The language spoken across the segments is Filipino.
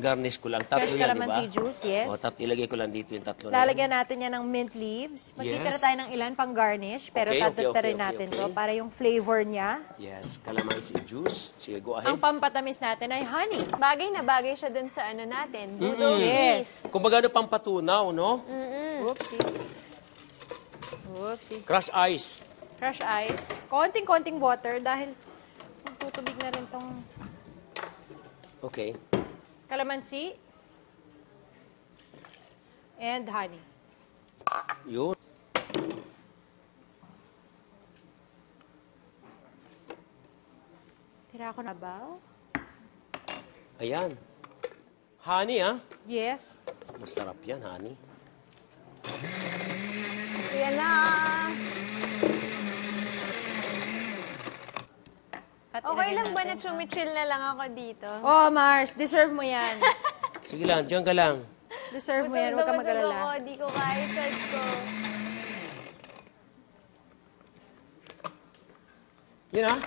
Garnish ko lang. Tatlo Fresh yan, di ba? calamansi juice, yes. O, ilagay ko lang dito yung tatlo na yan. Lalagyan natin yan ng mint leaves. Magtitira Yes. tayo ng ilan pang garnish, pero Okay, tatatarin natin to para yung flavor niya. Yes, calamansi juice. Sige, go ahead. Ang pampatamis natin ay honey. Bagay na bagay siya dun sa ano natin. Noodle Yes. Kung baga pang patunaw, no? Oopsie. Oopsie. Crush ice. Crush ice. Konting-konting water dahil magtutubig na rin tong Okay. calamansi and honey. Yun. Tira ko na baw. Ayan. Honey, ah. Yes. Masarap yan, honey. Ayan na. At Okay ilagay lang ba na natin. chumichill na lang ako dito? Oh, Mars, deserve mo yan. Sige lang, diyan ka lang. Deserve mo yan, Busog huwag ka na busog ako. mag-alala. Di ko kaya sad ko. Yun, ah.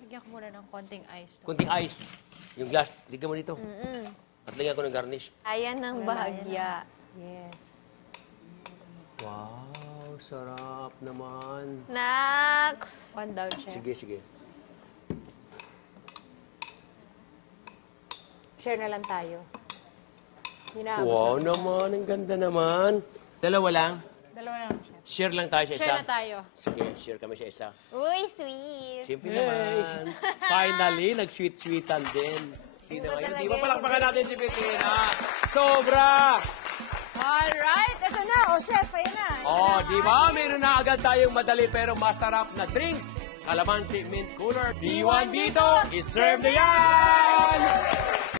Lagyan ko muna ng konting ice. To. Kunting ice. Yung glass, tignan mo dito. At lagyan ko ng garnish. Ayan ng bahagya. Yes. Wow, sarap naman. Nax! One down, chef. Sige, sige. Share na lang tayo. Wow naman, ang ganda naman. Dalawa lang. Dalawa lang, chef. Share lang tayo sa isa. Share na tayo. Sige, share kami sa isa. Uy, sweet! Simple naman. Finally, nag-sweet-sweetan din. Di ba talaga Di ba yun? palakpakan natin si Bettina? Sobra! Alright, ito na. O, chef, ayun na. Oh, di ba? Meron na agad tayong madali pero masarap na drinks. Calamansi Mint Cooler. B1 Bito, is served na yan!